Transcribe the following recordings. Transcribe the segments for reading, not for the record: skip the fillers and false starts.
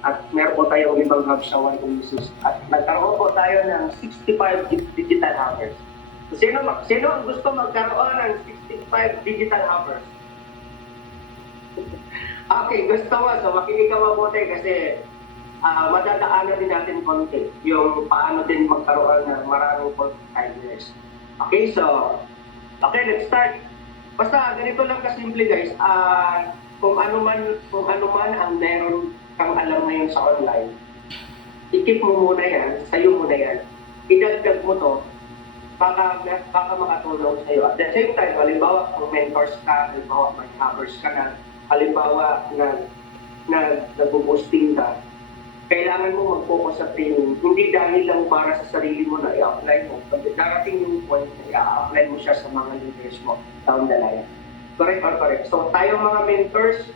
at meron po tayong 5 hub sa one uses. At nagkaroon po tayo ng 65 digital hoppers. So, sino ang gusto magkaroon ng 65 digital hoppers? Okay, gusto mo. So makinig ka mabuti kasi madadaanan din natin konti yung paano din magkaroon ng maraming timers. Okay, so let's start. Basta ganito lang kasimple guys. Kung ano man ang meron kang alam ngayon sa online, i-keep mo muna yan, sa'yo muna yan. Idagdag mo to, baka makatulong sa'yo. At the same time, halimbawa kung mentors ka, halimbawa may hoppers ka na, halimbawa na nag-boosting ka, kailangan mo mag-focus sa training. Hindi dahil lang para sa sarili mo na i-apply mo. Darating yung point na i-apply mo siya sa mga leaders mo down the line. Correct or correct? So tayong mga mentors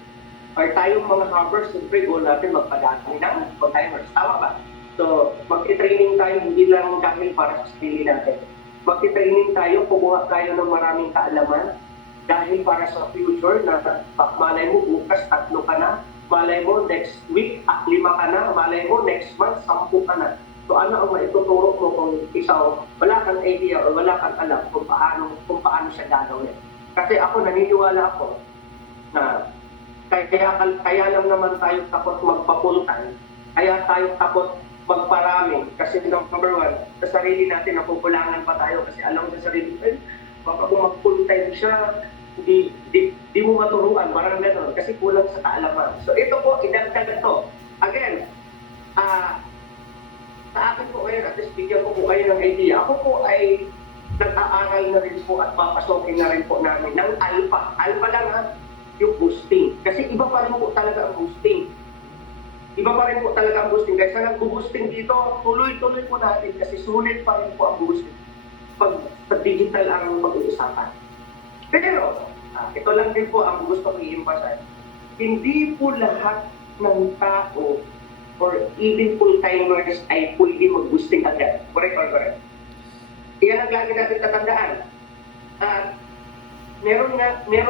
or tayong mga hoppers, siyempre goal natin magpadami ng timers. Tama ba? So mag-training tayo hindi lang dahil para sa sarili natin. Mag-training tayo, kumuha tayo ng maraming kaalaman dahil para sa future na malay mo bukas 3 ka na, malay mo next week 5 ka na, malay mo next month 10 ka na. So ano ang maituturo mo kung isaw wala kang idea o wala kang alam kung paano siya gagawin. Kasi ako naniniwala ako na kaya lang naman tayo takot magpapultan, kaya tayo takot magparami kasi number 1, sa sarili natin napupulangan pa tayo kasi alam sa sarili baka kung mag-full time siya, di mo maturuan, parang gano'n, kasi kulang sa kaalaman. So ito po, idagdag ito. Again, sa akin po ngayon, at least bigyan ko po kayo ng idea. Ako po ay nag-aaral na rin po at papasokin na rin po namin ng alpha. Alpha lang yung boosting. Kasi iba pa rin po talaga ang boosting. Iba pa rin po talaga ang boosting. Kaya sa nag-boosting dito, tuloy-tuloy po natin kasi sulit pa rin po ang boosting. Pag digital ang pag-uusapan. Pero, ito lang din po ang gusto kong i-emphasize. Hindi po lahat ng tao or even full-timers ay pwede mag-boosting agad. Correct or correct? Iyan ang lagi natin tatandaan. Meron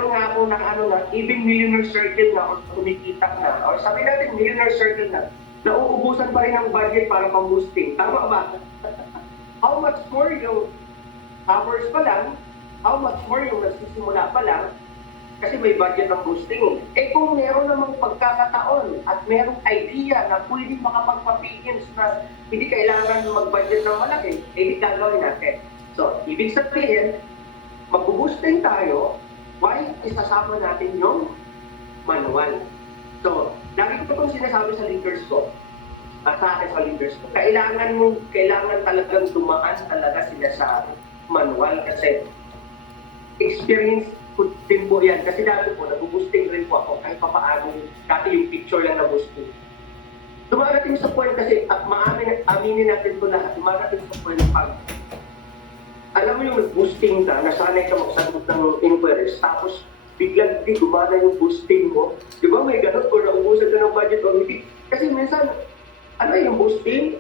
nga po na even millionaire circle na or kumikita na, or sabi natin millionaire circle na, nauubusan pa rin ang budget para pang-boosting. Tama ba? How much more yung hours pa lang, how much more yung nagsisimula pa lang, kasi may budget ng boosting. Kung meron namang pagkakataon at merong idea na pwedeng makapagpapigils na hindi kailangan mag-budget ng malaki, di gagawin natin. So, ibig sabihin, mag-boosting tayo, why isasama natin yung manual? So, lagi ko itong sinasabi sa leaders ko, sa akin sa leaders ko, kailangan talagang dumaan talaga sila sa manual kasi experience ko din po yan. Kasi dati po, nag-boosting rin po ako kahit papaano, dati yung picture lang na boosting. Dumarating sa point kasi, aminin natin ko lahat, dumarating sa point pag alam mo yung boosting ka, nasanay ka magsagot ng inquiries, tapos biglang di gumana yung boosting mo. Di ba may ganun kung naubusan ka ng budget o hindi? Kasi minsan, yung boosting,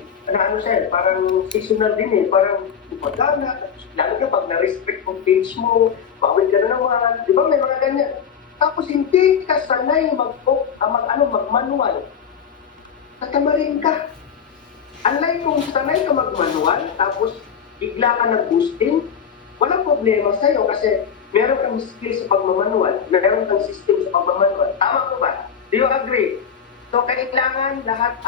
parang seasonal din parang gumagana, lalo ka pag na-restrict yung page mo, bawal ka na naman, di ba may mga ganyan. Tapos hindi ka sanay mag-manual, tatamarin ka. Unlike kung sanay ka mag-manual, tapos bigla ka nag-boosting, walang problema sa'yo kasi meron kang skill sa pagmamanual, meron kang system sa pagmamanual. Tama po ba? Do you agree? So, kailangan lahat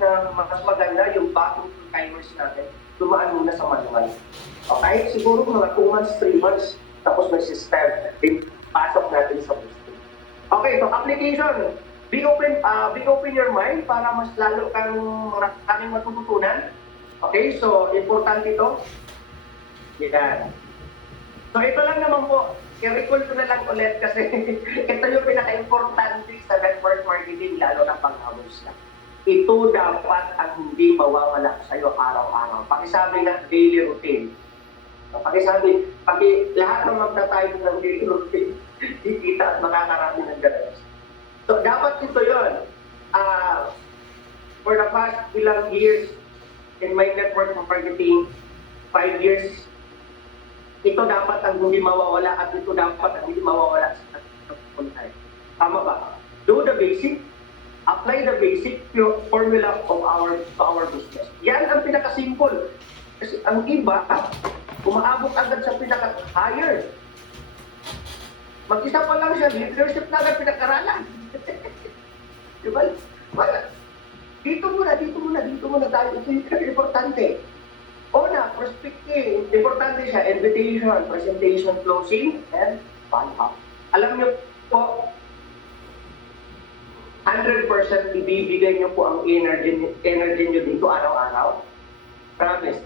ng mas maganda yung background timers natin, dumaan muna sa manual. Okay? Siguro mga 2 months, 3 months, tapos may system, pasok natin sa boosting. Okay, so application. Be open your mind para mas lalo kang maraming matututunan. Okay, so importante ito. Yan. So ito lang naman po, i-recall ko na lang ulit kasi ito yung pinaka-importante sa network marketing, lalo na pang-hours na. Ito dapat ang hindi mawawala sa iyo araw-araw. Pakisabi na daily routine. Lahat ng magta-type ng daily routine, kikita at makakarami ng ganun. So dapat ito yun. For the past ilang years in my network marketing, 5 years, ito dapat ang hindi mawawala at ito dapat ang hindi mawawala sa full time. Tama ba? Do the basic, Apply the basic formula of our business. Yan ang pinaka-simple. Kasi ang iba, umaabot agad sa pinaka-higher. Mag-isa pa lang siya, leadership na agad pinag-aralan. Diba? Dito muna tayo. Ito yung importante. Una, prospecting. Importante siya, invitation, presentation, closing, and follow-up. Alam niyo po, 100% ibibigay niyo po ang energy niyo dito araw-araw. Promise.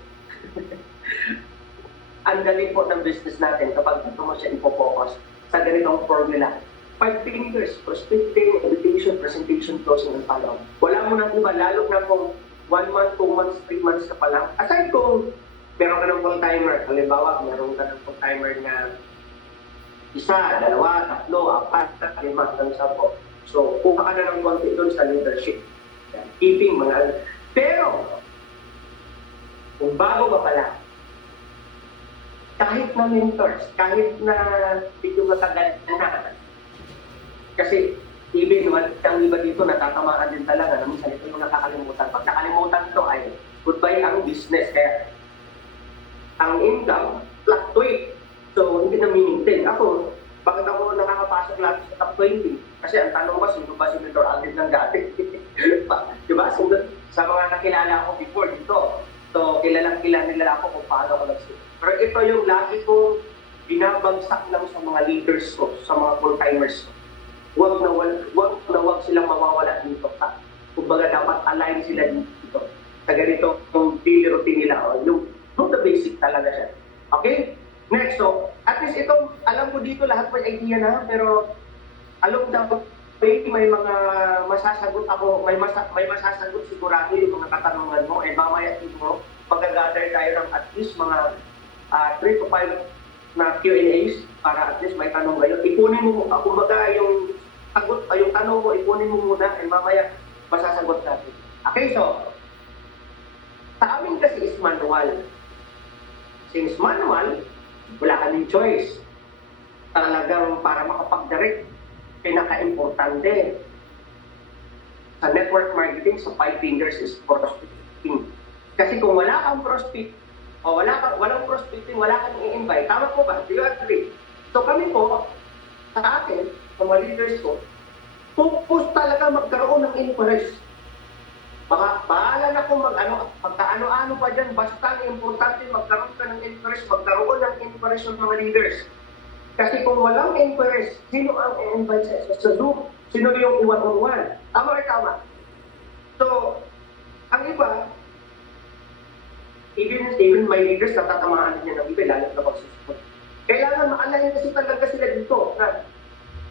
Ang dali po ng business natin kapag dito mo siya ipopokus sa ganitong formula. 5 fingers, prospecting, invitation, presentation, closing, and follow-up. Wala mo nang iba, lalo na kung 1 month, 2 months, 3 months ka pa lang. Aside kung meron ka ng full-timer, halimbawa, meron ka ng full-timer na 1, 2, 3, 4, 5, hanggang 10. So, kuha ka na ng konti doon sa leadership. Keeping mga... Pero, kung bago ka pala, kahit na mentors, kahit na medyo matagal na, kasi even ang iba dito natatamaan din talaga na minsan ito yung nakakalimutan. Pag nakalimutan ito ay goodbye ang business. Kaya ang income fluctuate. So, hindi na maintain. Ako, bakit ako nakakapasok lahat sa top 20? Kasi ang tanong ba, sino ba si Mentor Alvin ng dati? Diba? Sa mga nakilala ko before dito. So, kilalang nila ako kung paano ako nagsimula. Pero ito yung lagi kong binabagsak lang sa mga leaders ko, sa mga full-timers ko. Huwag silang mawawala dito. Kumbaga dapat align sila dito. Sa ganito, yung daily routine nila. Yung the basic talaga siya. Okay? Next, so, at least itong, alam ko dito lahat may idea na, pero alam ko may mga masasagot ako, may masasagot sigurado yung mga katanungan mo, mamaya dito, pag-gather tayo ng at least mga 3 to 5 na Q&As para at least may tanong kayo. Ipunin mo, kumbaga yung tanong mo, ipunin mo muna, mamaya masasagot natin. Okay, so, sa amin kasi is manual. Since manual, wala kaming choice. Talagang para makapag-direct, pinaka-importante sa network marketing, sa 5 fingers is prospecting. Kasi kung wala kang prospect, o walang prospecting, wala kang i-invite, tama po ba? Do you agree? So kami po, sa akin, sa mga leaders ko, focus talaga magkaroon ng interest. Baka bahala na kung magkaano-ano pa dyan, basta ang importante magkaroon ka ng interest, magkaroon ng interest ng mga leaders. Kasi kung walang interest, sino ang i-invite sa Zoom? Sino yung one-on-one? Tama or tama? So, ang iba, even my leaders, natatamaan niya ng iba, lalo na pagsusunod. Kailangan maalala kasi talaga sila dito na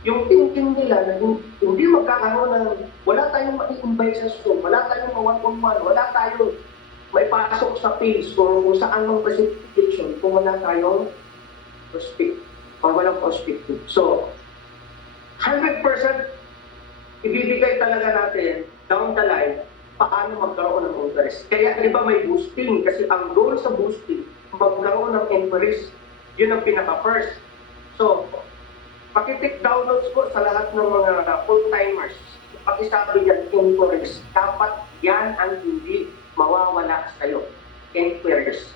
yung thinking nila na hindi magkakaroon ng, wala tayong ma-invite sa Zoom, wala tayong one-on-one, wala tayong may pasok sa page kung saan mang presentation kung wala tayong prospect, kung walang perspective. So, 100% ibibigay talaga natin down the line paano magkaroon ng interest. Kaya di ba may boosting? Kasi ang goal sa boosting, magkaroon ng interest, yun ang pinaka-first. So, paki-take downloads ko sa lahat ng mga full-timers. Pakisabi yan, inquiries. Dapat yan ang hindi mawawala sa'yo. Inquiries.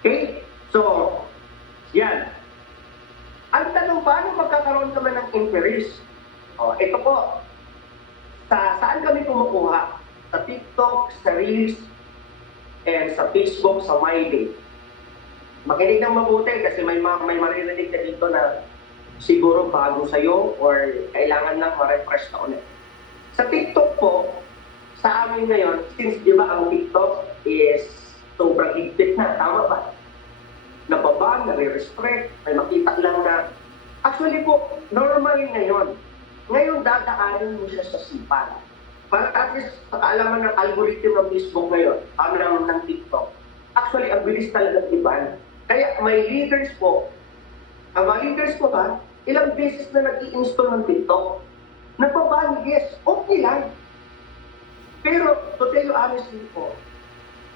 Okay? So, yan. Ang tanong, paano magkakaroon kami ng inquiries? Ito po. Saan kami kumukuha? Sa TikTok, sa Reels, and sa Facebook, sa MyDay. Makinig ng mabuti kasi may maririnig ka dito na siguro bago sa'yo or kailangan lang ma-refresh ka ulit. Sa TikTok po, sa amin ngayon, since di ba ang TikTok is sobrang higpit na, tama ba? Nababa, nare-restrict, may makita lang na, actually po, normal ngayon. Ngayon, dadaanin mo siya sa sipan. Para at least sa kaalaman ng algorithm ng Facebook ngayon, ng TikTok, actually, ang bilis talaga iban. Kaya may leaders po, ang mga leaders ko ba, ilang beses na nag-i-install ng TikTok, nagpaban, yes, okay lang. Pero, to tell you honestly po,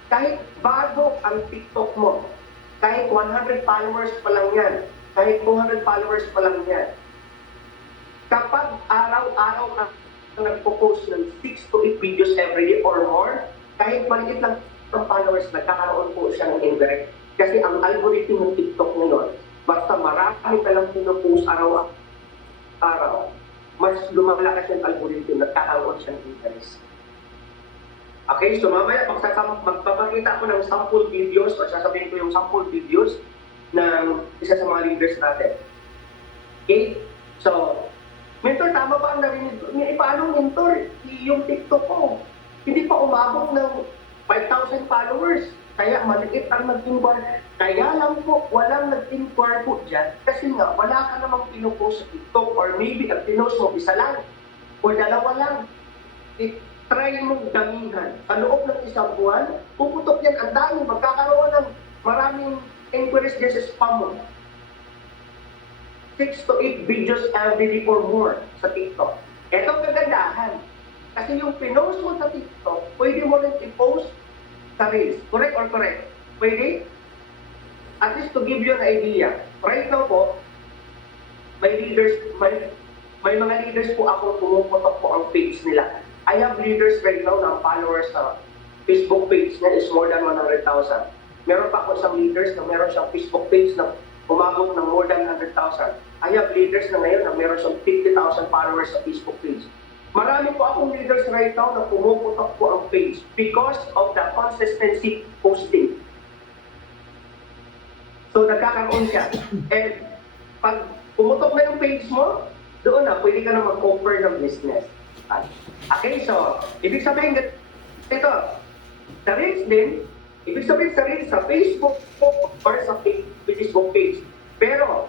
kahit bago ang TikTok mo, kahit 100 followers pa lang yan, kahit 200 followers pa lang yan, kapag araw-araw ka nagpo-post ng 6 to 8 videos every day or more, kahit maliit lang ang followers, nagkakaroon po siya ng indirect. Kasi ang algorithm ng TikTok ngayon, basta marami ka lang pinopost araw-araw, mas lumalakas yung algorithm, nagkakaroon siya ng interest. Okay, so mamaya magpapakita ako ng sample videos o sasabihin ko yung sample videos ng isa sa mga leaders natin. Okay? So, mentor, tama ba ang narinig? Paano mentor? Yung TikTok ko, hindi pa umabot ng 5,000 followers. Kaya maliit ang nag-inquire. Kaya lang po, walang nag-inquire po dyan. Kasi nga, wala ka namang pinupost sa TikTok or maybe ang pinost mo isa lang o dalawa lang. Try mong damihan. Sa loob ng isang buwan, puputok yan ang dami. Magkakaroon ng maraming inquiries dyan sa spam mo. 6 to 8 videos every day or more sa TikTok. Ito ang kagandahan. Kasi yung pinost mo sa TikTok, pwede mo rin i-post sa Reels. Correct or correct? Pwede? At least to give you an idea. Right now po, may mga leaders po ako pumuputok po ang page nila. I have leaders right now na followers sa Facebook page na is more than 100,000. Meron pa ako isang leaders na meron siyang Facebook page na umabot ng more than 100,000. I have leaders na ngayon na meron siyang 50,000 followers sa Facebook page. Marami po akong leaders right now na pumuputok po ang page because of the consistency posting. So nagkakaroon siya. And pag pumutok na yung page mo, doon na pwede ka na mag-offer ng business. Okay, so, ibig sabihin ito, sa Reels din, ibig sabihin sa Reels, sa Facebook or sa Facebook page. Pero,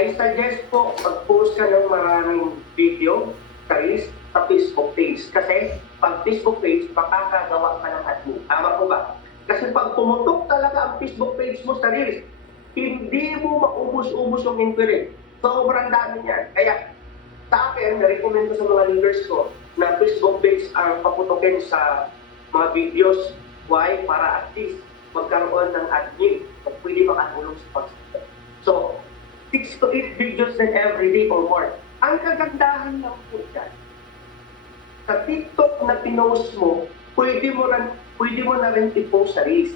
I suggest po, mag-post ka ng maraming video sa Reels sa Facebook page. Kasi, pag Facebook page, makakagawa ka ng admin. Tama po ba? Kasi pag pumutok talaga ang Facebook page mo sa Reels, hindi mo maubos-ubos yung inquiry. Sobrang dami niyan. Kaya, sa akin, na-recommend ko sa mga leaders ko na Facebook page ang paputokin sa mga videos. Why? Para at least magkaroon ng admin at pwede makatulong sa pag-subscribe. So, 6 to 8 videos na every day or more. Ang kagandahan lang po dyan, sa TikTok na pinost mo, pwede mo na rin i-post sa Reels.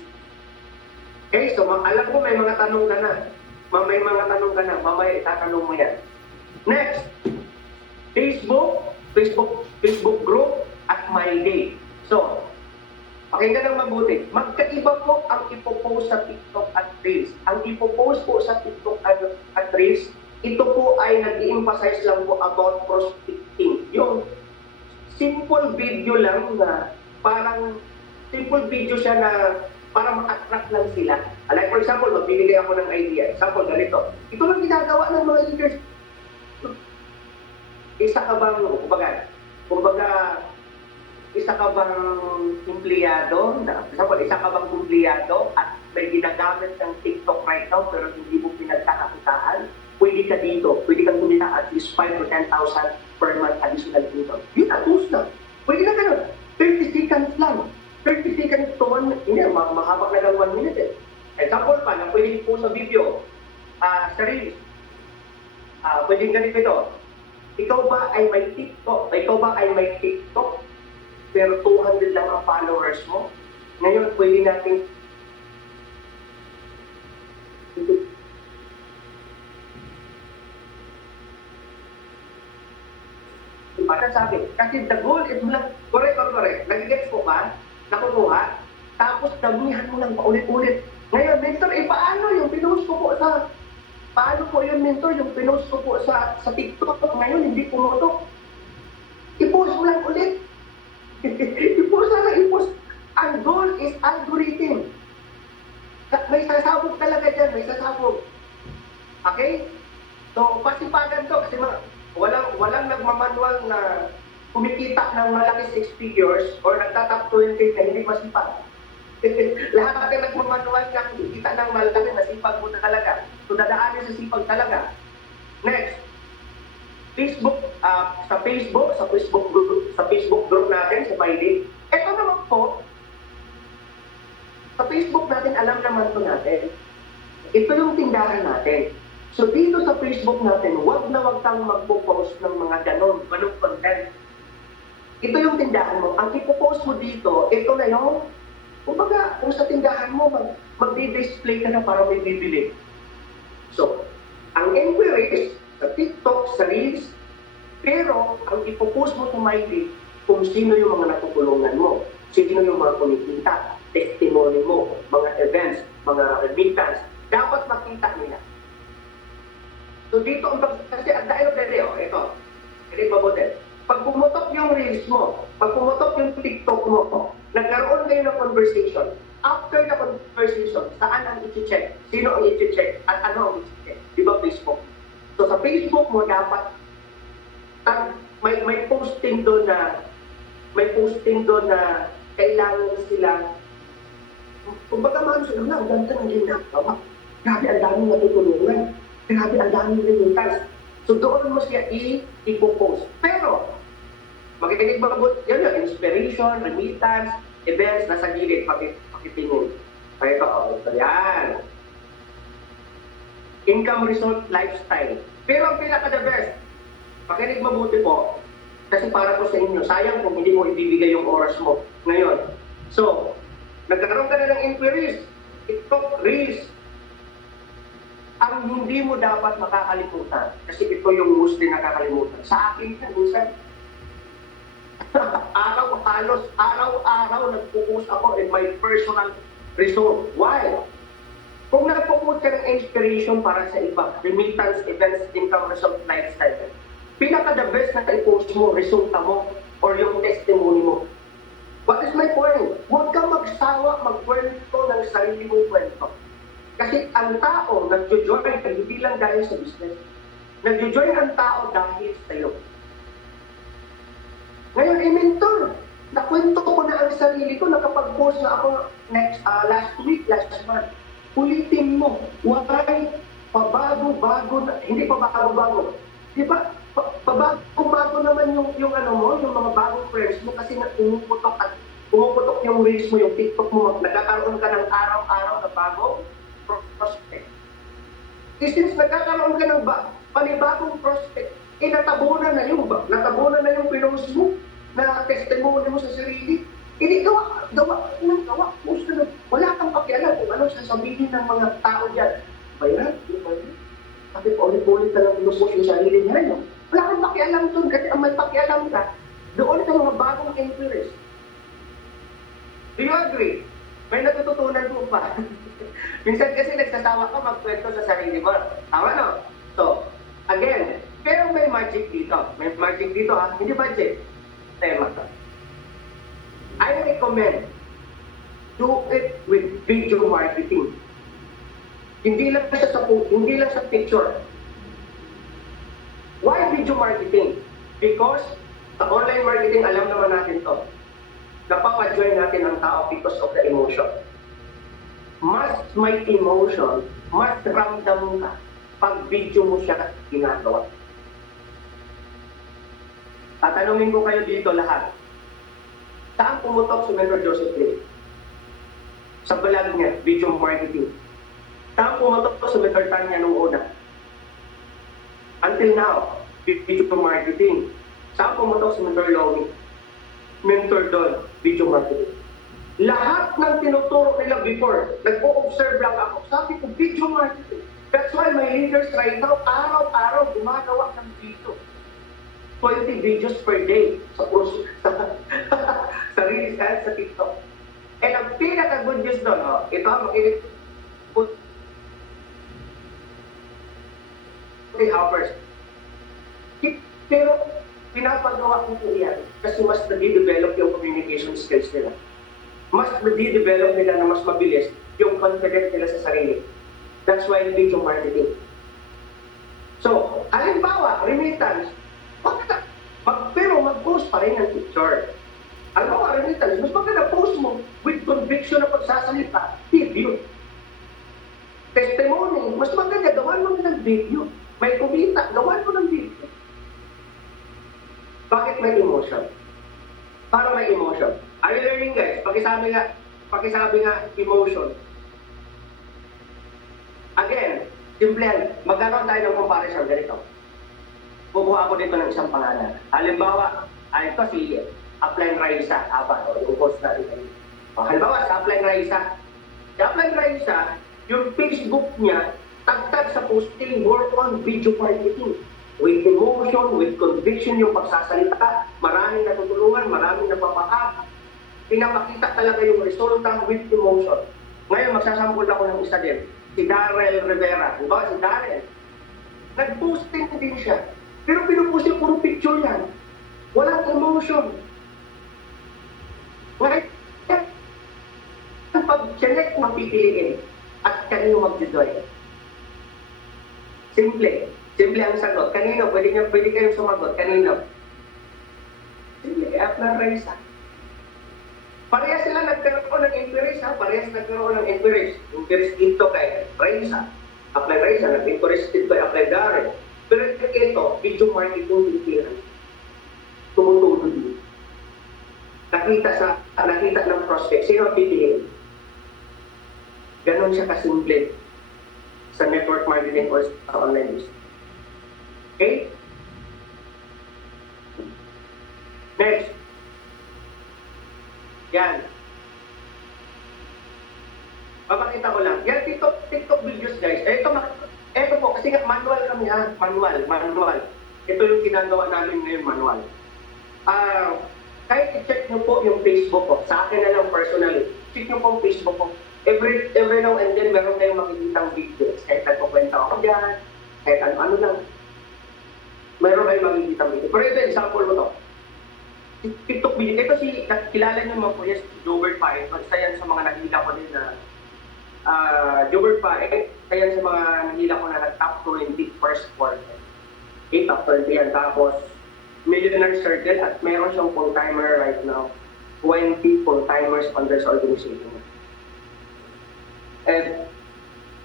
Okay, so alam ko may mga tanong ka na. Mamaya itatanong mo yan. Next, Facebook group at My Day. So, pakinggan ng mabuti. Magkaiba po ang ipopost sa TikTok at Reels. Ang ipopost po sa TikTok at Reels, ito po ay nag-i-emphasize lang po about prospecting. Yung simple video lang na parang simple video siya na para ma-attract lang sila. Like for example, magbibigay ako ng idea. Example, ganito. Ito lang ginagawa ng mga leaders. Isa ka bang empleyado, at may ginagamit ng TikTok right now pero hindi mo pinagkakakitaan, pwede ka dito, pwede kang kumita at least 5 to 10,000 per month additional dito. Yun, tools na. Pwede na ganun. 30 seconds lang. 30 seconds to 1, hindi, mahaba na lang 1 minute eh. Example pa, na pwede po sa video, sa Reels, pwede ganito ito. Ikaw ba ay may TikTok? Pero 200 lang ang followers mo? Ngayon, pwede natin sabi. Kasi the goal is correct. Nagigets po ba? Nakukuha? Tapos damihan mo lang paulit-ulit. Ngayon, mentor, paano yung pinost ko po sa TikTok ngayon, hindi pumutok. I-post mo lang ulit. I-post. Ang goal is algorithm. May sasabog talaga dyan, may sasabog. Okay? So, pasipagan to kasi walang nagmamanual na kumikita ng malaki 6 figures or nagtatap 20 na hindi masipag. Lahat natin nagmamanual na kumikita ng malaki, masipag mo na talaga. So, dadaanin sa sipag talaga. Next, sa Facebook group natin, sa Friday. Ito naman po, sa Facebook natin, alam naman po natin. Ito yung tindahan natin. So dito sa Facebook natin, wag kang magpo-post ng mga ganong content. Ito yung tindahan mo. Ang ipopost mo dito, ito na yung, kumbaga, kung sa tindahan mo, magdi-display ka na para may bibili. So, ang inquiries sa TikTok, sa Reels, pero ang ipopost mo to my feed, kung sino yung mga natutulungan mo, sino yung mga kumikita, testimony mo, mga events, mga remittance, dapat makita nila. So dito, kasi at the end of the day, ito, hindi mabuti. Pag pumutok yung Reels mo, pag pumutok yung TikTok mo, nagkaroon kayo ng conversation. After the conversation, saan ang i-check? Sino ang i-check? At ano ang i-check? Di ba Facebook? So sa Facebook mo, dapat may posting doon na kailangan sila, kumbaga man sila na, ang ganda ng ginagawa. Grabe, ang daming natutulungan. Grabe, ang daming results. So doon mo siya i-post. Pero, makikinig mabuti, yan yung inspiration, remittance, events, nasa gilid, pakitingin. Ito, yan. Income result, lifestyle. Pero ang pinaka-the best, makinig mabuti po, kasi para po sa inyo, sayang kung hindi mo ibibigay yung oras mo ngayon. So, nagkaroon ka na ng inquiries, TikTok, Reels, ang hindi mo dapat makakalimutan, kasi ito yung mostly nakakalimutan. Sa akin yan, minsan, halos araw-araw nagpo-post ako in my personal result. Why? Kung nagpo-post ka ng inspiration para sa iba, remittance, events, income, result, lifestyle, pinaka-the best na i-post mo, resulta mo, or yung testimony mo. What is my point? Huwag kang magsawa, magkwento ng sarili mong kwento. Kasi ang tao, nagjo-join, hindi lang dahil sa business. Nagjo-join ang tao dahil sa iyo. Ngayon, mentor, nakwento ko na ang sarili ko, nakapag-post na ako last week, last month. Ulitin mo, why pabago-bago, hindi pabago-bago. Di ba, pabago-bago naman yung ano mo, yung mga bagong friends mo kasi pumuputok yung reels mo, yung TikTok mo, nagkakaroon ka ng araw-araw na bagong prospect. Since nagkakaroon ka ng panibagong prospect, natabunan na yung pinost mo, na testimony mo sa sarili. Hindi gawa, post na. Wala kang pakialam kung ano sasabihin ng mga tao dyan. Bayan, bakit ulit-ulit na lang pinupost yung sarili niya? Wala kang pakialam doon, kasi ang may pakialam ka, doon sa mga bagong inquiries. Do you agree? May natututunan mo pa. Minsan kasi nagsasawa ka magkwento sa sarili mo. Tama no? So, again, pero may magic dito. May magic dito ha. Hindi magic. Tema. I recommend do it with video marketing. Hindi lang sa picture. Why video marketing? Because sa online marketing, alam naman natin to. Napapa-join natin ang tao because of the emotion. Mas may emotion, mas ramdam ka pag video mo siya ginagawa. Tatanungin ko kayo dito lahat. Saan pumutok si Mentor Joseph Lee? Sa vlog niya, video marketing. Saan pumutok si Mentor Tanya nung una? Until now, video marketing. Saan pumutok si Mentor Lowy? Mentor Don, video marketing. Lahat ng tinuturo nila before, nag-o-observe lang ako. Sabi ko, video marketing. That's why my leaders right now, araw-araw gumagawa ng video. 20 videos per day sa Reels at sa TikTok. And ang pinaka-good news doon, ito ang makinig hours. Pero pinapagawa ko po yan kasi mas nag-develop yung communication skills nila. Mas nag-develop nila na mas mabilis yung confidence nila sa sarili. That's why video marketing. So, halimbawa, remittance, pero mag-post pa rin ng picture. Halimbawa, remittance, mas maganda post mo with conviction na pagsasalita, video. Testimony, mas maganda, gawan mo ng video. May kumita, gawan mo ng video. Bakit may emotion? Para may emotion. Are you learning, guys? Pakisabi nga emotion. Again, simple yan. Magkaroon tayo ng comparison ganito. Kukuha ako dito ng isang pangalan. Halimbawa, ito si Upline Raisa, yung post natin kanina. Halimbawa, sa Upline Raisa. Sa Upline Raisa, yung Facebook niya, tagtag sa posting, work on video marketing. With emotion, with conviction yung pagsasalita, maraming natutulungan, maraming napapakap. Pinapakita talaga yung resulta with emotion. Ngayon, magsasample ako ng isa din. Si Darrell Rivera. Diba? Si Darrell. Nag-posting din siya. Pero pinupost niya puro picture yan. Walang emotion. Ngayon, pag select mapipiliin at kanino mag-join. Simple. Simple ang sagot. Kanino? Pwede kayong sumagot. Kanino? Simple. Upline Raisa. Parehas sila nagkaroon ng interest, ha? Parehas nagkaroon ng interest. Interest dito kay Raisa. Upline Raisa, nag-interested kay Upline Darrell. Pero ito, video marketing titiran. Tumutulog din. Nakita ng prospect. Sino ang pipiliin? Ganon siya kasimple sa network marketing or sa online business. Okay? Next. Yan. Papakita ko lang. Yan, TikTok videos, guys. Ito po, kasi nga manual kami, ha? Manual. Ito yung ginagawa namin ngayon, manual. Kahit i-check nyo po yung Facebook ko. Sa akin na lang personally. Check nyo po yung Facebook ko. Every now and then, meron kayong makikitang videos. Kahit nagkukwenta ako dyan, kahit ano lang. Meron kayong makikitang video. Pero ito, example mo to. TikTok video. Ito kilala niyo mga kuya, si Jobert Pae. Isa yan sa mga nakita ko din na Jobert Pae. Isa yan sa mga nakita ko na top 20 first quarter. Okay, top 20 yan. Tapos, Millionaire Circle at meron siyang full-timer right now. 20 full-timers under sa organization. And,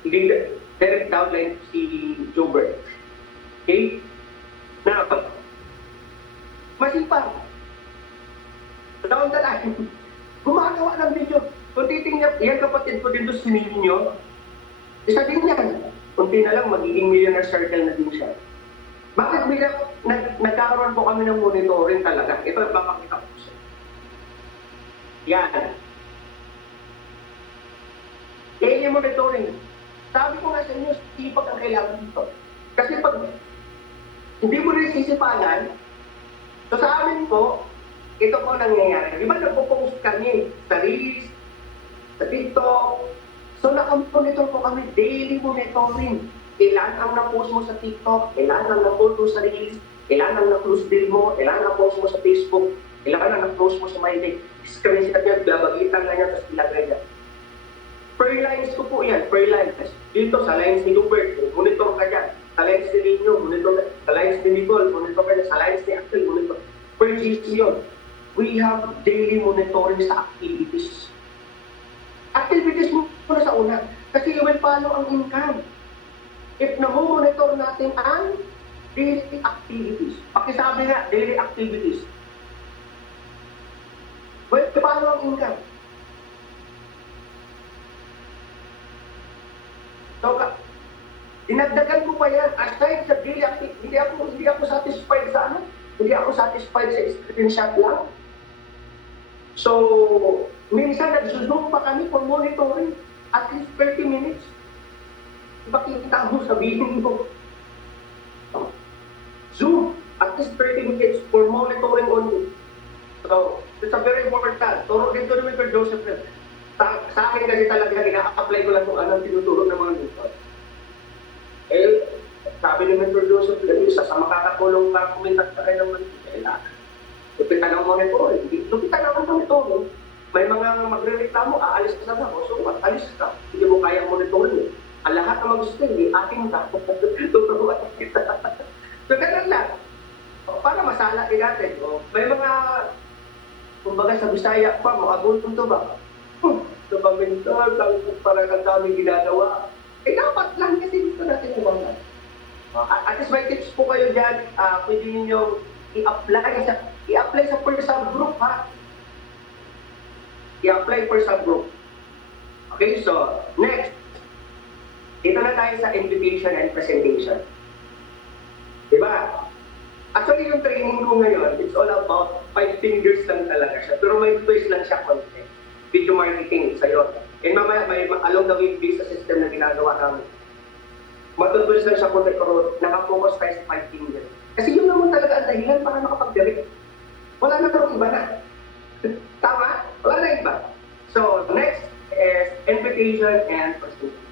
direct downline si Jobert. Okay? Now, masipag. Down the line, gumagawa ng video. Kung titingnan, yan kapatid ko din doon si Ninyo, isa din yan. Kunti na lang, magiging millionaire circle na din siya. Bakit nagkakaroon po kami ng monitoring talaga? Ito ang papakita ko siya. Yan. Daily monitoring. Sabi ko nga sa inyo, sipag ang kailangan dito. Kasi pag hindi mo rin sisipagan, so sa amin po, ito po nangyayari. Di ba nagpo-post kami sa Reels, sa TikTok? So nakamonitor po kami, daily monitoring. Ilan ang na-post mo sa TikTok, ilan ang na-post mo sa Reels, ilan ang na-close deal mo, ilan ang na-post mo sa Facebook, ilan ang na-post mo sa MyDay. Screenshot niya, babagitan na niya, tapos ilagay niya. Per lines ko po yan, per lines. Dito sa lines ni Hubert, monitor ka dyan. Sa lines ni Lino, monitor ka. Sa lines ni Nicole, monitor ka dyan. Sa lines ni Axel, monitor. Per GC yun. We have daily monitoring sa activities. Activities mo na sa una. Kasi you will follow ang income. If na-monitor natin ang daily activities. Pakisabi nga, daily activities. Well, follow ang income. So, dinagdagan ko pa yan. Aside sa daily activities, hindi ako satisfied sa ano. Hindi ako satisfied sa screenshot lang. So, minsan nag-zoom pa kami for monitoring at least 30 minutes. Ipakita mo, sabihin mo. Zoom, at least 30 minutes for monitoring only. So, it's a very important. Turo dito naman kay Joseph. Sa akin kasi talaga, ina-apply ko lang kung anong tinuturo ng mga dito. Eh, sabi ni Mentor Joseph, isa sa makakatulong para kuminta sa kayo ng kailangan. Lupitan ang monitoring. Lupitan ang monitoring. May mga magre-reklamo, aalis ka sa ako. So, alis ka. Hindi mo kaya monitoring. Ang lahat ng mag-gusto, hindi ating ka. Tuturuan kita. So, ganun lang. Para masala din natin. May mga, kumbaga sa Bisaya pa, makabunton to ba? Ito ba mentor, parang ang daming ginagawa. Eh, dapat lang kasi dito natin kumbaga. At least may tips po kayo dyan, pwede ninyong i-apply sa per subgroup, ha? I-apply per subgroup. Okay, so, next. Dito na tayo sa invitation and presentation. Diba? Actually, yung training ko ngayon, it's all about 5 fingers lang talaga siya. Pero may twist lang siya konti. Video marketing, isa yun. And mamaya, may along the way visa system na ginagawa namin. Matutwist lang siya konti, pero nakapokus tayo sa 5 fingers. Kasi yun naman talaga ang dahilan para makapag-direct. Wala na tarong iba na. Tama? Wala na iba. So, next is invitation and presentation.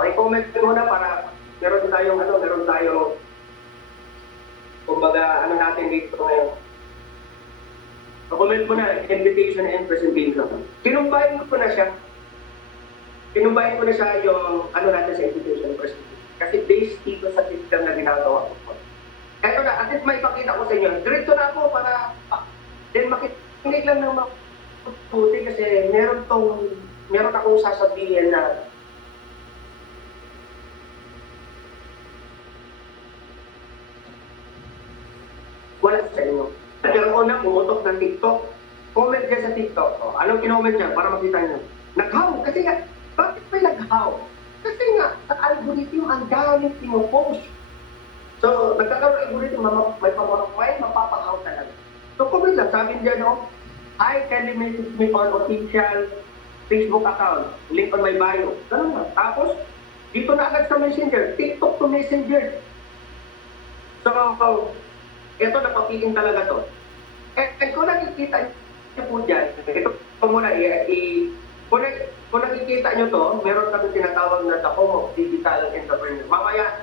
Okay, comment ko muna para meron tayong kumbaga, natin dito ngayon. Comment mo na, invitation and presentation. Kinumbahin ko na siya. Kinumbahin ko na siya yung natin sa invitation and presentation. Kasi based dito sa system na ginagawa ko. Eto na, at least may pakita ko sa inyo. Diretso na ako para, then makikinig lang ng mabuti kasi meron akong sasabihin na wala sa inyo. Nagkaroon na pumutok ng TikTok. Comment dyan sa TikTok. O, anong kinoment niya para makita niyo? Naghaw. Kasi nga, bakit may naghaw? Kasi nga, sa algorithm, ang daming pinopost. So, nagkakaroon ng algorithm, may pamamakay, mapapahaw talaga. So, comment lang. Sabi niya, hi, kindly message me on official Facebook account. Link on my bio. Ganun lang. Tapos, dito na agad sa Messenger. TikTok to Messenger. So, ito, napapiling talaga to. And kung nakikita niyo po dyan, ito muna, kung nakikita niyo to, meron kami tinatawag na the home of digital entrepreneur. Mamaya,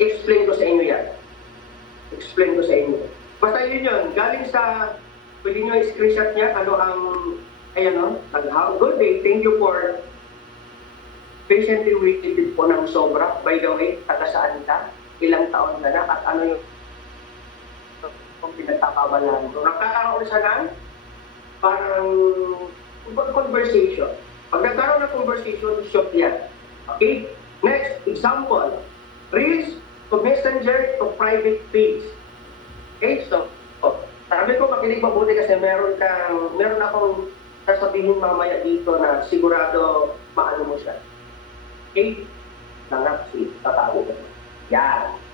explain ko sa inyo yan. Explain ko sa inyo. Basta yun, galing sa, pwede nyo i-screenshot niya, nag-how, good day, thank you for patiently waiting po ng sobra. By the way, taga saan ka? Ilang taon na at ano yung kung pinagkakabalan. So, nagkakaroon siya ng parang conversation. Pag nagkaroon ng conversation, shoot yan. Okay? Next, example. Reels to messenger to private page. Okay? So, sabi ko makinig mabuti kasi meron akong sasabihin mamaya dito na sigurado maano mo siya. Okay? Nangak si tatago ko. Yan.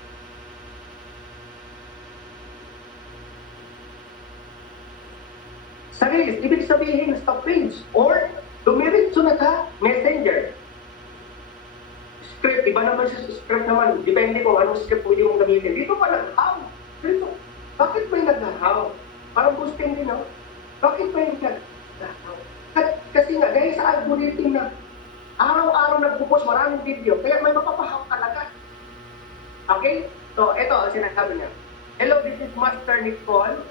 Sa Reels, ibig sabihin sa page or dumiretso na sa messenger. Script, iba naman sa script naman. Depende kung anong script pwede mong gamitin. Dito pa nag-how. Dito, bakit may nag-how? Parang posting din, no? Bakit may nag-how? Kasi nga, dahil sa algorithm na araw-araw nagpo-post maraming video, kaya may mapapahaw talaga. Okay? So, ito ang sinasabi niya. Hello, this is Master Nicole.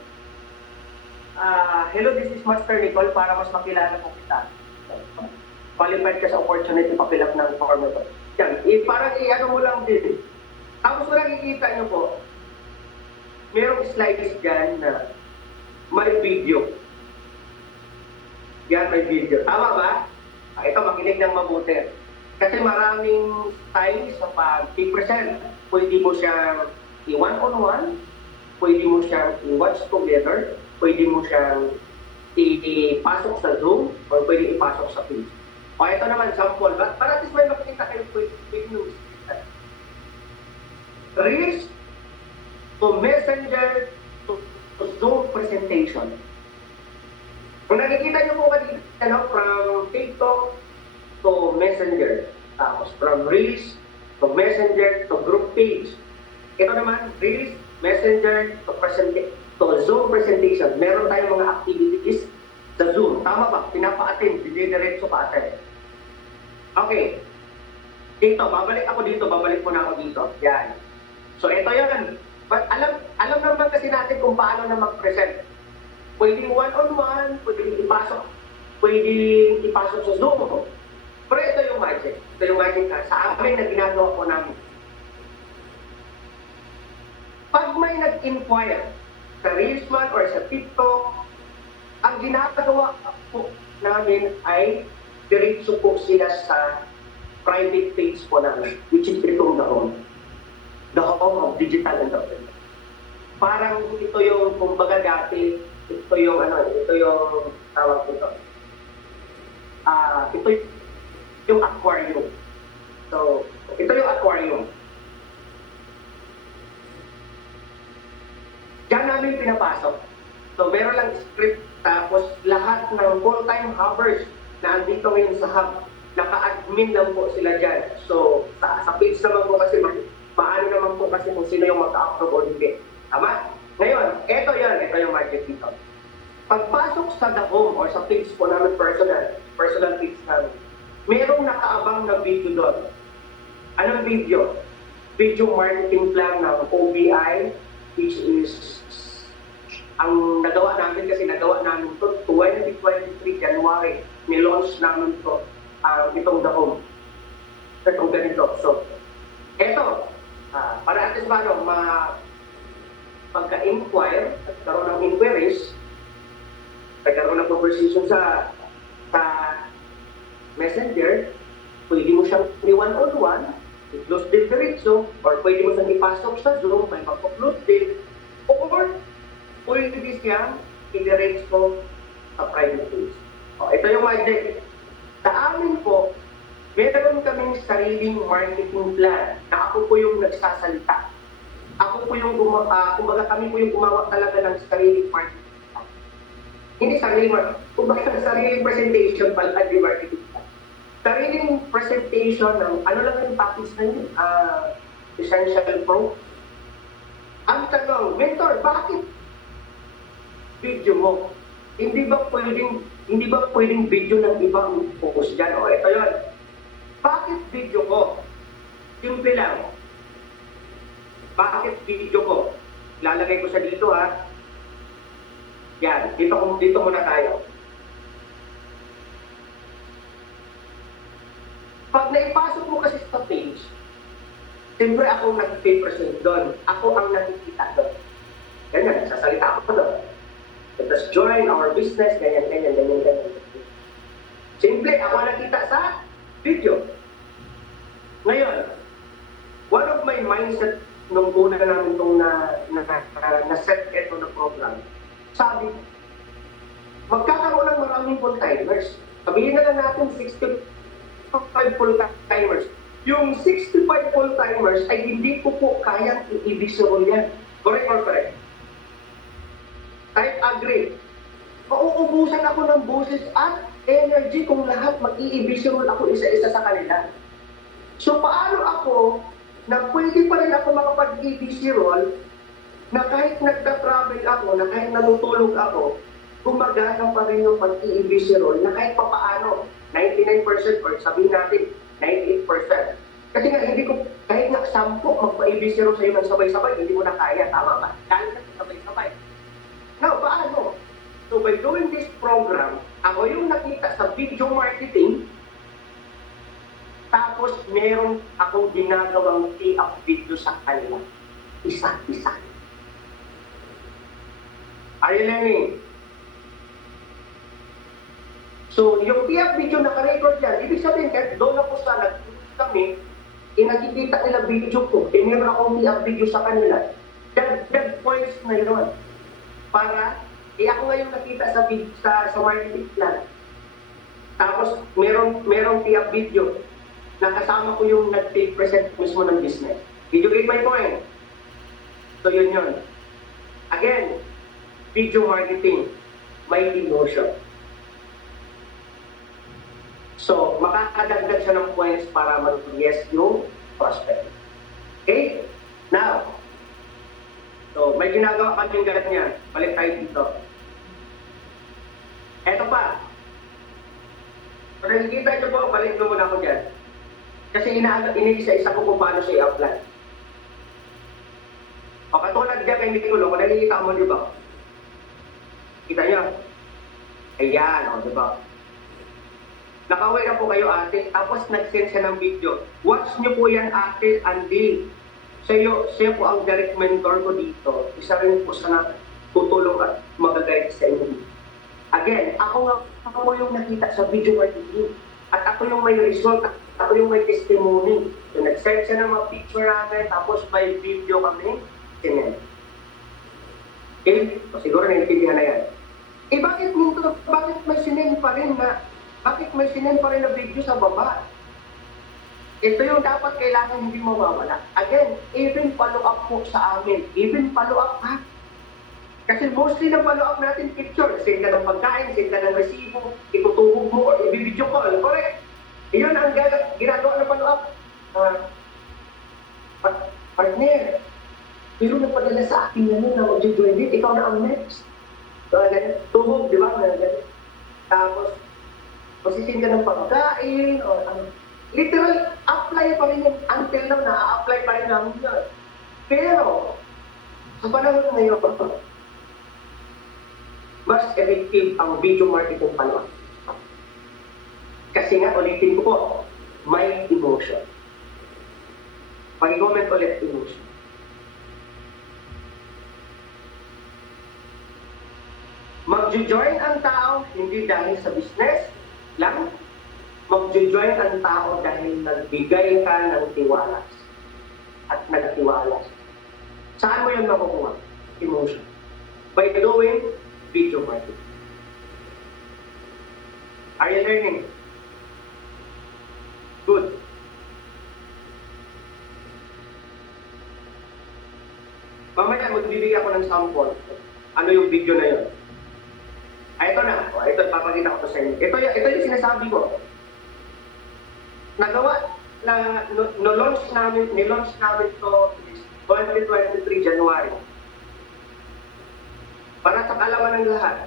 Hello, this is Master Nicole para mas makilala ko kita. Qualified ka sa opportunity pa-fill up ng form ito. Yan, parang i-ano mo lang din. Tapos kung nakikita nyo po, merong slides dyan na may video. Yan, may video. Tama ba? Ito, makinig ng mabuti. Kasi maraming styles sa pag-present. Pwede mo siyang i-one-on-one, pwede mo siyang i-watch together, pwede mo siyang ipasok sa Zoom or pwede ipasok sa Teams. O ito naman, sample. Para at least may makikita kayo pwede nyo Reels to Messenger to Zoom presentation. Kung nakikita nyo po kanina, from TikTok to Messenger. Tapos from Reels to Messenger to group page. Ito naman, Reels, Messenger to Zoom presentation. Meron tayong mga activities sa Zoom. Tama ba? Pinapa-attend. Diretso pa-attend. Okay. Dito, babalik muna ako dito. Yan. So, ito yun. But alam naman kasi natin kung paano na mag-present. Pwedeng one-on-one, pwedeng ipasok sa Zoom. Pero ito yung magic. Ito yung magic sa amin na ginagawa ko namin. Pag may nag-inquire sa Reels man or sa TikTok, ang ginagawa po namin ay diretso po sila sa private page po namin, which is itong the home of digital entrepreneur. Parang ito yung, kumbaga dati, ito yung tawag ito. Ito yung aquarium. So, ito yung aquarium. namin pinapasok. So meron lang script, tapos lahat ng full-time hubbers na andito ngayon sa hub, naka-admin lang po sila dyan. So sa page naman po kasi, paano naman po kasi kung sino yung mag-upload o hindi. Tama? Ngayon, ito yung magic dito. Pagpasok sa The Home or sa page po namin personal page namin, merong nakaabang na video doon. Anong video? Video marketing plan ng OBI, which is ang nagawa namin kasi nagawa namin to 2023 January, nilaunch namin to itong The Home. Itong ganito. So, eto, para at least pagka-inquire, nagkaroon ng inquiries, nagkaroon ng conversation sa Messenger, pwede mo siyang i-one-on-one, i-close din diretso, or pwede mo siyang ipasok sa Zoom, may mag-close din, or pwede siyang i-diretso sa private page. Ito yung magic. Sa amin po, meron kaming sariling marketing plan na ako po yung nagsasalita. Ako po yung kumbaga kami po yung gumawa talaga ng sariling marketing plan. Hindi kumbaga sariling presentation pala, di marketing plan. Sariling presentation ng ano lang yung package na yun, Essential Pro. Ang tanong, mentor, bakit video mo? Hindi ba pwedeng video ng ibang focus dyan? O, ito yun. Bakit video ko? Simple lang. Bakit video ko? Lalagay ko sa dito, ha? Yan. Dito muna tayo. Pag naipasok mo kasi sa page, siyempre ako nag-present doon. Ako ang nakikita doon. Ganyan, sasalita ako doon. Let us join our business, ganyan. Simple, ako nakita sa video. Ngayon, one of my mindset nung una namin itong na-set ito na program, sabi, magkakaroon ng maraming full-timers. Sabihin na lang natin 65 full-timers. Yung 65 full-timers ay hindi ko po kayang i-visual yan. Correct or correct? Type agree. Mauubusan ako ng boses at energy kung lahat mag-i-visual ako isa-isa sa kanila. So paano ako na pwede pa rin ako makapag-i-visual na kahit nagta-travel ako, na kahit natutulog ako, gumagana pa rin yung pag-i-visual na kahit pa paano, 99% or sabihin natin 98%. Kasi nga hindi ko, kahit nga 10 magpa-i-visual sa'yo ng sabay-sabay, hindi mo na kaya, tama ba? Kaya na sabay-sabay. Now, paano? So by doing this program, ako yung nakita sa video marketing, tapos meron akong ginagawang tee-up video sa kanila. Isa-isa. Are you learning? So, yung tee-up video naka-record yan, ibig sabihin, kahit doon ako sa nag-post kami, nakikita nila video ko, meron akong tee-up video sa kanila. Dagdag points na yun. Para, ako ngayon nakita sa marketing plan. Tapos, merong tee-up video na kasama ko yung nag-take present mismo ng business. Did you get my point? So, yun. Again, video marketing, may emotion. So, makakadagdag siya ng points para mag-yes yung prospect. Okay? Now, so, may ginagawa kaming galat niya. Balik tayo dito. Eto pa. So, nakikita niyo po, balik mo muna ako dyan. Kasi iniisa-isa ko kung paano siya i-apply. O katulad dyan kay Mikulo, kung nakikita mo, di ba? Kita niyo? Ayan, o, di ba? Nakaway na po kayo, ate. Tapos nag-send siya ng video. Watch niyo po yan, ate, Andy. Siya po ang direct mentor ko dito. Isa rin po sa tutulong at mag-guide sa inyo. Again, ako yung nakita sa video marketing. At ako yung may result, at ako yung may testimony. So, nag-send siya ng mga picture namin, tapos may video kami, sinend. Okay? So, siguro naintindihan na yan. Bakit may sinend pa rin na video sa baba? Ito yung dapat kailangan hindi mawawala. Again, even follow up po sa amin. Even follow up ha. Kasi mostly ng follow-up natin picture, send ka ng pagkain, send ka ng resibo, itutuhog mo or i-video call, correct? Iyon ang ginagawa ng follow-up. Partner, pero nagpadala sa akin na mag-join din, ikaw na ang next. So, tuhog, di ba? Tapos, masisend ka ng pagkain, o ano. Literal, apply pa rin yun. Until now, na-apply pa rin namin yun. Pero, sa panahon ngayon, mas effective ang video marketing follow-up. Kasi nga, ulitin ko po, may emotion. Pag-comment ulit, emotion. Mag-join ang tao, hindi dahil sa business lang. Mag-join ang tao dahil nagbigay ka ng tiwala. At nagtiwala. Saan mo yun makukuha? Emotion. By doing video marketing. Are you learning? Good. Mamaya magbibigay ako ng sample. Ano yung video na yun? Ito na. Ito, papakita ko sa inyo. Ito yung sinasabi ko. Nagawa, nilaunch namin to 2023 January. Para sa kalaman ng lahat,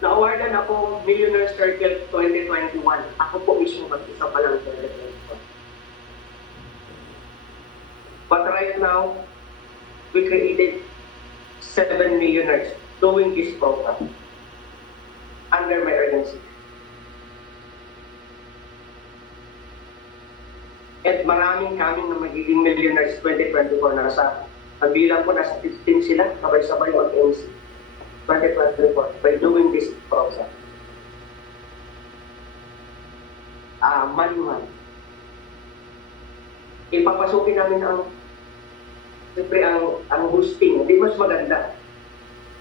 na-awardan ako Millionaire Circle 2021. Ako po mismo mag-isa pa lang 2021. But right now, we created 7 millionaires doing this program under my agency. At maraming kaming na magiging millionaires 2024 na nasa, ang bilang ko nasa 15 sila, sabay-sabay mag-MC 2024 by doing this program. Manual. Ipapasukin namin siyempre ang hosting, hindi mas maganda.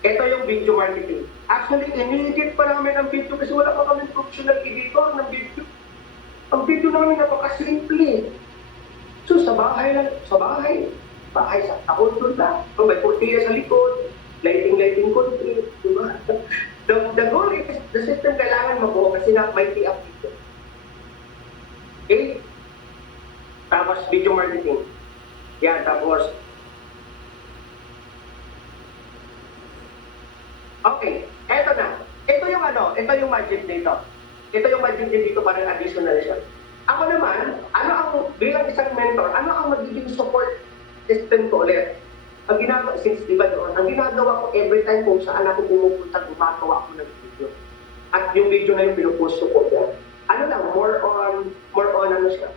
Ito yung video marketing. Actually, in-edit pa namin ang video kasi wala pa kami professional editor ng video. Ang video namin napaka-simple. So, sa bahay, sa takon lang. So, may kurtina sa likod, lighting control, diba? The goal is, the system kailangan mabuo kasi na may tip dito. Okay? Tapos, video marketing. Yan, tapos, okay, eto na. Ito yung magic dito. Ito yung magic dito parang additional siya. Ako naman, bilang isang mentor, ano ang magiging support system ko ulit? Ang ginagawa, since di ba doon, ang ginagawa ko every time kung saan ako pumupunta, gumagawa ako ng video. At yung video na yung pinupost ko yan. Ano lang, more on ano siya,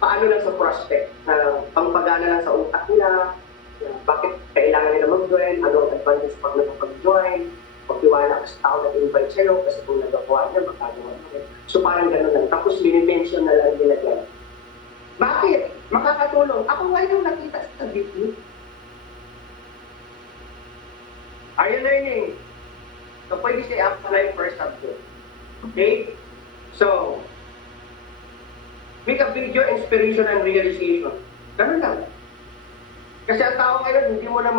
paano lang sa prospect, na pangpagana lang sa utak nila, bakit kailangan nila mag-join, ano ang advantage pag nakapag-join, magtiwala ka sa tao na invite sa'yo kasi kung nagagawa niya, magkagawa niya. So parang gano'n lang. Tapos mini-mention na lang nila dyan. Bakit? Makakatulong. Ako nga yung nakita sa video. Are you learning? So pwede siya apply first subject. Okay? So, make a video inspiration and realization. Ganun lang. Kasi ang tao ngayon, hindi mo na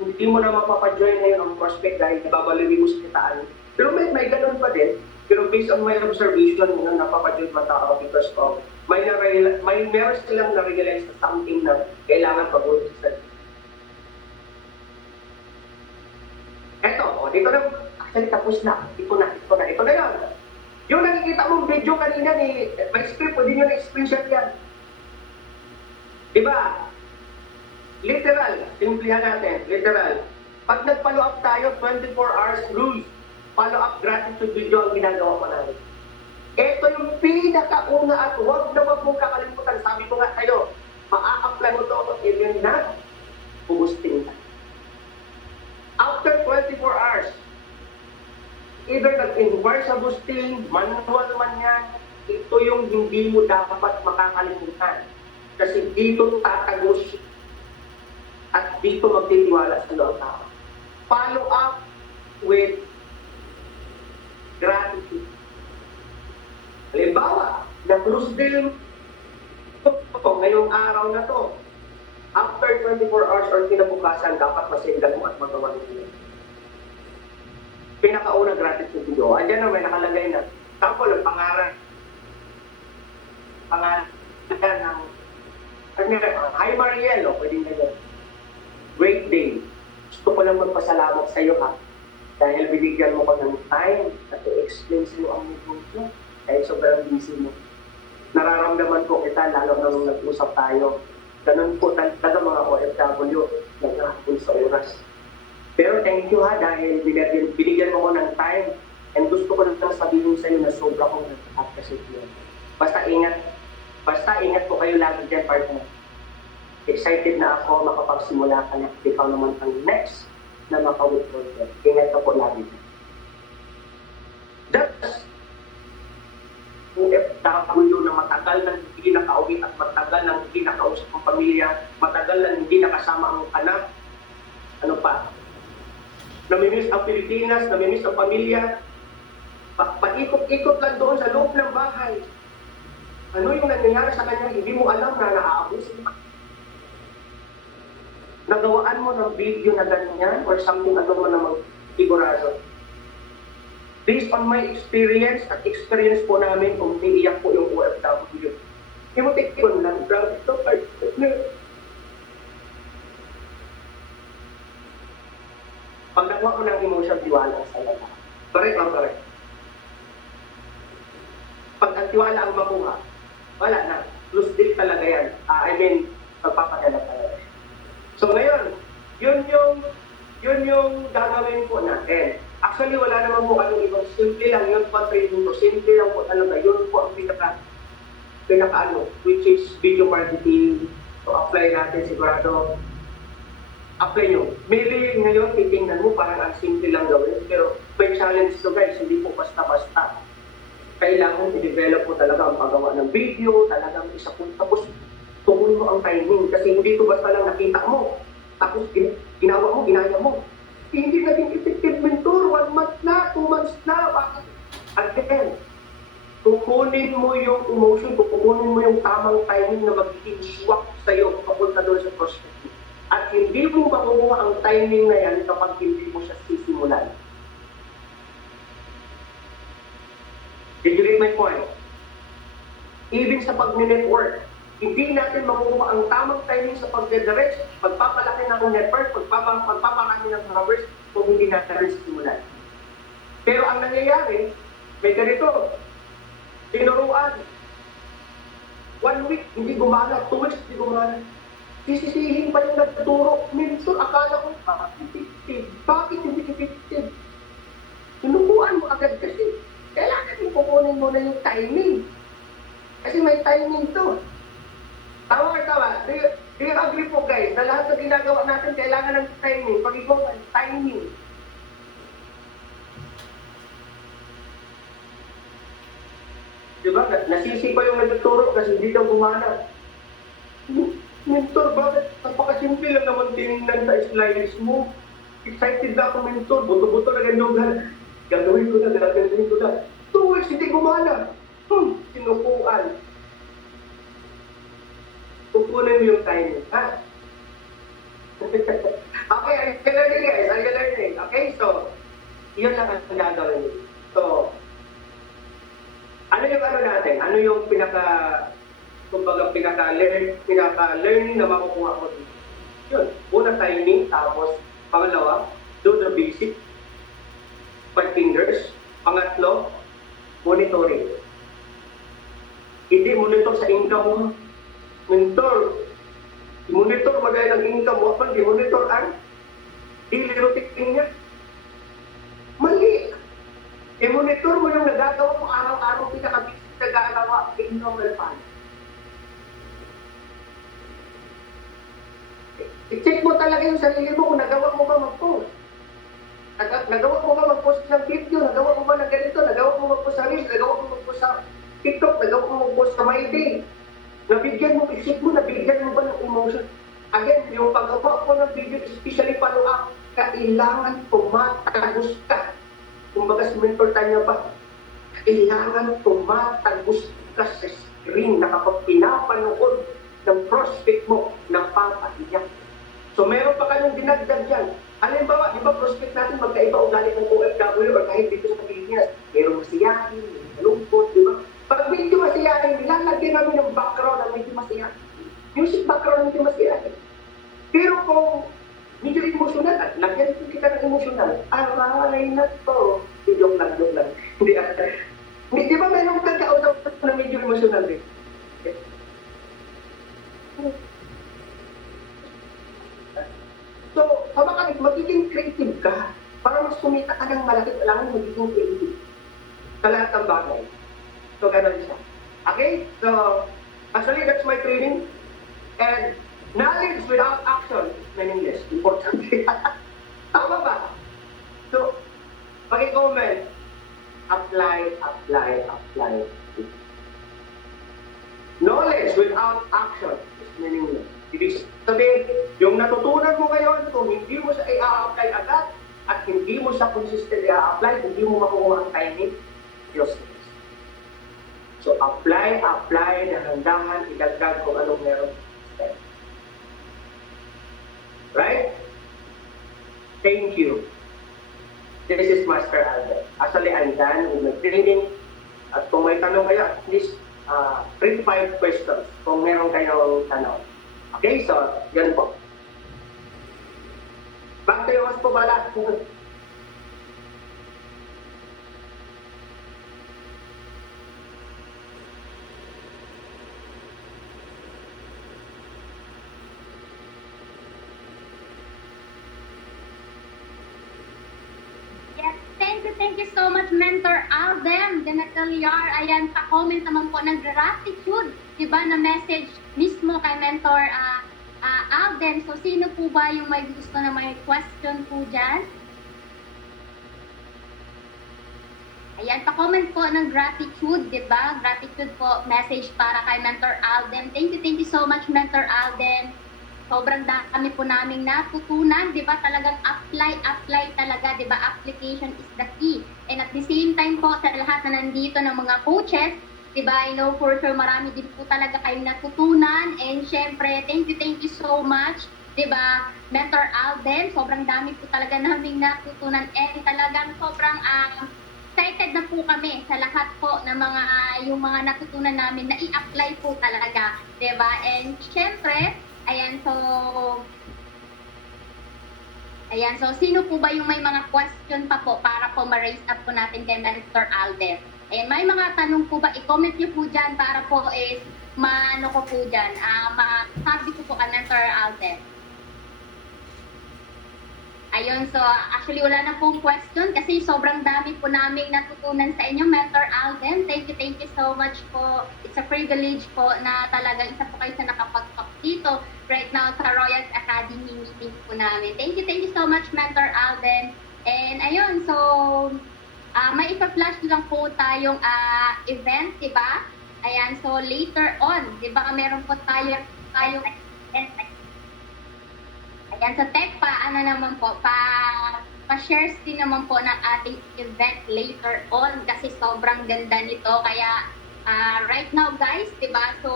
hindi mo na mapapa-join ngayon ang prospect dahil nababalawin mo sa kitaan. Pero may ganun pa din. Pero based on my observation, napapa-join pa tao because of meron silang na-realize na something na kailangan pag-ulisan. Eto, dito na, actually tapos na. Ito na yun. Yung nakikita mong video kanina may script, pwede nyo na-screenshot yan. Diba? Literal, simplihan natin, literal. Pag nag-follow up tayo, 24 hours rules, follow up gratitude video ang ginagawa ko namin. Ito yung pinakauna at huwag mong kakalimutan. Sabi ko nga kayo, maa-apply mo ito even na bubusting ka. After 24 hours, either nag-inquire sa boosting, manual man yan, ito yung hindi mo dapat makakalimutan. Kasi dito tatagos at dito magtitiwala sa loob tao. Follow up with gratitude. Halimbawa, na-close din ngayong araw na to. After 24 hours or kinabukasan, dapat masindan mo at magawa mo yun. Pinakauna gratitude video. Andiyan na may nakalagay na. Sample, ang pangalan. Pangalan ng Hi Mariel, o pwedeng na yun. Great day. Gusto ko lang magpasalamat sa iyo ha. Dahil binigyan mo ko ng time at i-explain sa iyo ang negosyo. Kahit sobrang busy mo. Nararamdaman ko kita lalo na nung nag-usap tayo. Ganun po talaga mga OFW, naghahapon sa oras. Pero thank you ha dahil binigyan mo ko ng time and gusto ko lang sabihin sa iyo na sobra kong nag-appreciate yun. Basta ingat po kayo lagi dyan, partner. Excited na ako makapagsimula ka na. Ikaw naman ang next na maka-withdraw dyan. Ingat ka po lagi dyan. That's OFW na matagal na hindi nakauwi at matagal na hindi nakausap ang pamilya, matagal na hindi nakasama ang anak. Ano pa? Namimiss ang Pilipinas, namimiss ang pamilya. Paikot-ikot lang doon sa loob ng bahay. Ano yung nangyayari sa kanya, hindi mo alam na naaabusin. Nagawaan mo ng video na ganyan or something ano mo namang sigurado. Based on my experience at experience po namin, umiiyak po yung OFW. Emotikon lang, grabe ito, partner. Pag nagawa ko ng emotion, tiwala sa lahat. Correct or correct? Pag ang tiwala ang makuha, wala na. Loose deal talaga yan. Magpapadala talaga. So ngayon, yun yung gagawin po natin. Actually, wala naman po anong ibang. Simple lang yun po, training ko. Simple lang po talaga. Yun po ang pinaka which is video marketing. So apply natin sigurado. Apply nyo. Maybe ngayon, titingnan mo, parang ang simple lang gawin. Pero may challenge to guys, hindi po basta-basta. Kailangan i-develop mo talaga ang paggawa ng video, talagang isa po. Tapos, tuloy mo ang timing. Kasi hindi ito basta lang nakita mo. Tapos, ginawa mo, ginaya mo. Hindi naging effective mentor. 1 month na, 2 months na. Bakit? Again, kukunin mo yung emotion, kukunin mo yung tamang timing na magiging swak sa'yo papunta doon sa prospect. At hindi mo makukuha ang timing na yan kapag hindi mo siya sisimulan. Did you read my point? Even sa pag-network, hindi natin makukuha ang tamang timing sa pag-direct, pagpapalaki ng network, pagpaparami ng followers, kung hindi natin simulan. Pero ang nangyayari, may ganito, tinuruan. 1 week, hindi gumana. 2 weeks, hindi gumana. Sisisihin pa yung nagtuturo. Minsan, akala ko, effective. Bakit hindi effective? Sinukuan mo agad kasi kailangan yung kukunin mo na yung timing. Kasi may timing to. Tama ka tama. Do you agree po guys na lahat ng ginagawa natin kailangan ng timing? Pag-iwan, timing. Diba? Nasisi pa yung nagtuturo kasi hindi daw gumana. Mentor, bakit? Napakasimple lang naman tinignan sa slides mo. Excited na ako, mentor. Buto-buto na ganyan. Gagawin ko na. 2 weeks, hindi gumana. Sinukuan. Kukunin mo yung timing, ha? Okay, are you learning guys? Are you learning? Okay, so, yun lang ang gagawin. So, ano yung natin? Ano yung pinaka-learning na makukuha mo dito? Yun, una timing, tapos pangalawa, do the basic, 5 fingers. Pangatlo, monitoring. Hindi monitor sa income mo. Monitor magaya ng income mo, hindi monitor ang daily routine niya. Mali. I-monitor mo yung nagagawa mo araw-araw, pinaka-busy nagagawa, income well fund. I-check mo talaga yung sarili mo kung nagawa mo ba mag-post. Nagawa mo ba mag-post ng video? Nagawa mo ba ng ganito? Nagawa mo mag-post sa Reels? Nagawa mo mag-post sa TikTok? Nagawa mo mag-post sa My Day? Nabigyan mo, isip mo, nabigyan mo ba ng emotion? Again, yung paggawa ko ng video, especially follow-up, kailangan tumatagos ka. Kumbaga si Mentor Tanya ba, kailangan tumatagos ka sa screen na kapag pinapanood ng prospect mo, napapaiyak So meron pa kayong dinagdag dyan. Halimbawa, di ba prospect natin magkaiba o galing ng OFW or kahit dito sa Pilipinas, merong masiyahin, may malungkot, di ba? Pag medyo masiyahin, lalagyan namin ng background na medyo masiyahin. Music background medyo masiyahin. Pero kung medyo emotional, at lagyan kita ng emotional, aray na to. Joke lang, joke lang. Hindi, di ba mayroong kakausap na medyo emotional din? So, kapag magiging creative ka, para mas kumita ka ng malaki, kailangan magiging creative sa lahat ng bagay. So, ganun siya. Okay? So, actually, that's my training. And knowledge without action is meaningless. Important. Tama ba? So, pag-comment, apply. Knowledge without action is meaningless. Ibig sabihin, yung natutunan mo ngayon, kung hindi mo siya i-apply agad, at hindi mo siya consistent i-apply, hindi mo makukuha ang timing, useless. So, apply, dahan-dahan, idagdag kung anong meron. Right? Thank you. This is Master Albert. Actually, I'm done with my training. At kung may tanong kayo, at least 3 to 5 questions kung meron kayong tanong. Okay, so, yan po. Back to you, Mas po bala. Thank you so much, Mentor Alden Denatelyar. Ayan, pa-comment naman po ng gratitude, diba, na message mismo kay Mentor Alden. So, sino po ba yung may gusto na may question po dyan? Ayan, pa-comment po ng gratitude, diba? Gratitude po, message para kay Mentor Alden. Thank you so much, Mentor Alden. Sobrang dami po naming natutunan, di ba? Talagang apply talaga, di ba? Application is the key. And at the same time po, sa lahat na nandito ng mga coaches, di ba? I know for sure marami din po talaga kayong natutunan. And syempre, thank you so much, di ba? Mentor Alden, sobrang dami po talaga naming natutunan. And talagang sobrang excited na po kami sa lahat po ng yung mga natutunan namin na i-apply po talaga, di ba? And syempre, ayan, so sino po ba yung may mga question pa po para po ma-raise up po natin kay Mentor Alden? Ayan, may mga tanong po ba? I-comment nyo po dyan para po is maano ko po dyan, masabi ko po kay Mentor Alden. Ayun, so actually wala na pong question kasi sobrang dami po namin natutunan sa inyo, Mentor Alden. Thank you so much po. It's a privilege po na talagang isa po kayo sa nakapag-talk dito right now sa Royal Academy meeting po namin. Thank you so much, Mentor Alden. And ayun, so may ipa-flash lang po tayong event, di ba? Ayan, so later on, di ba meron po tayong event. Ayan, sa TECPA, ano naman po, pa-shares din naman po ng ating event later on kasi sobrang ganda nito. Kaya, right now guys, diba, so,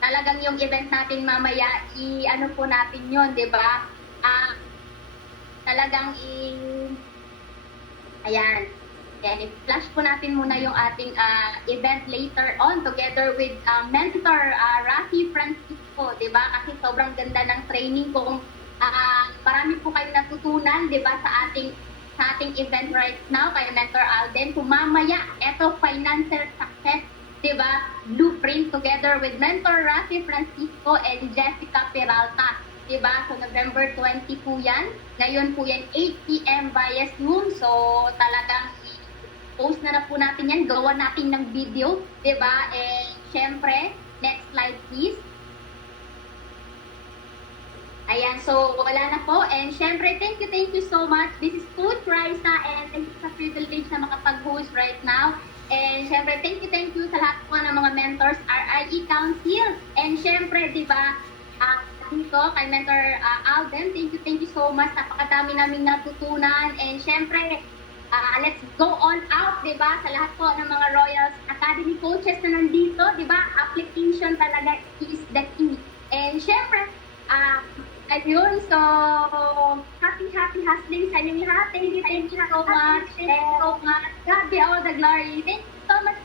talagang yung event natin mamaya, ano po natin yun, diba? Talagang ayan, i-flash po natin muna yung ating event later on together with Mentor Rafi Francisco, diba? Kasi sobrang ganda ng training kung marami po kayong natutunan, diba, sa ating event right now kay Mentor Alden. Kung mamaya, eto, financial success, diba? Blueprint together with Mentor Rafi Francisco and Jessica Peralta. Diba? So, November 20 po yan. Ngayon po yan, 8 p.m. via Zoom. So, talagang post na po natin yan. Gawa natin ng video. Diba? And, syempre, next slide please. Ayan, so wala na po. And syempre, thank you so much. This is Coach Raisa and it's a privilege na makapag-host right now. And syempre, thank you sa lahat po ng mga mentors, RIE Council. And syempre, diba, dito kay Mentor Alden, thank you so much. Napakadami naming natutunan. And syempre, let's go on out, diba? Sa lahat po ng mga Royals Academy coaches na nandito, diba? Application talaga is the key. And syempre, Ayun, so happy hustling sa inyong lahat. Thank you so much. Thank you so much. God be all the glory. Thank you so much.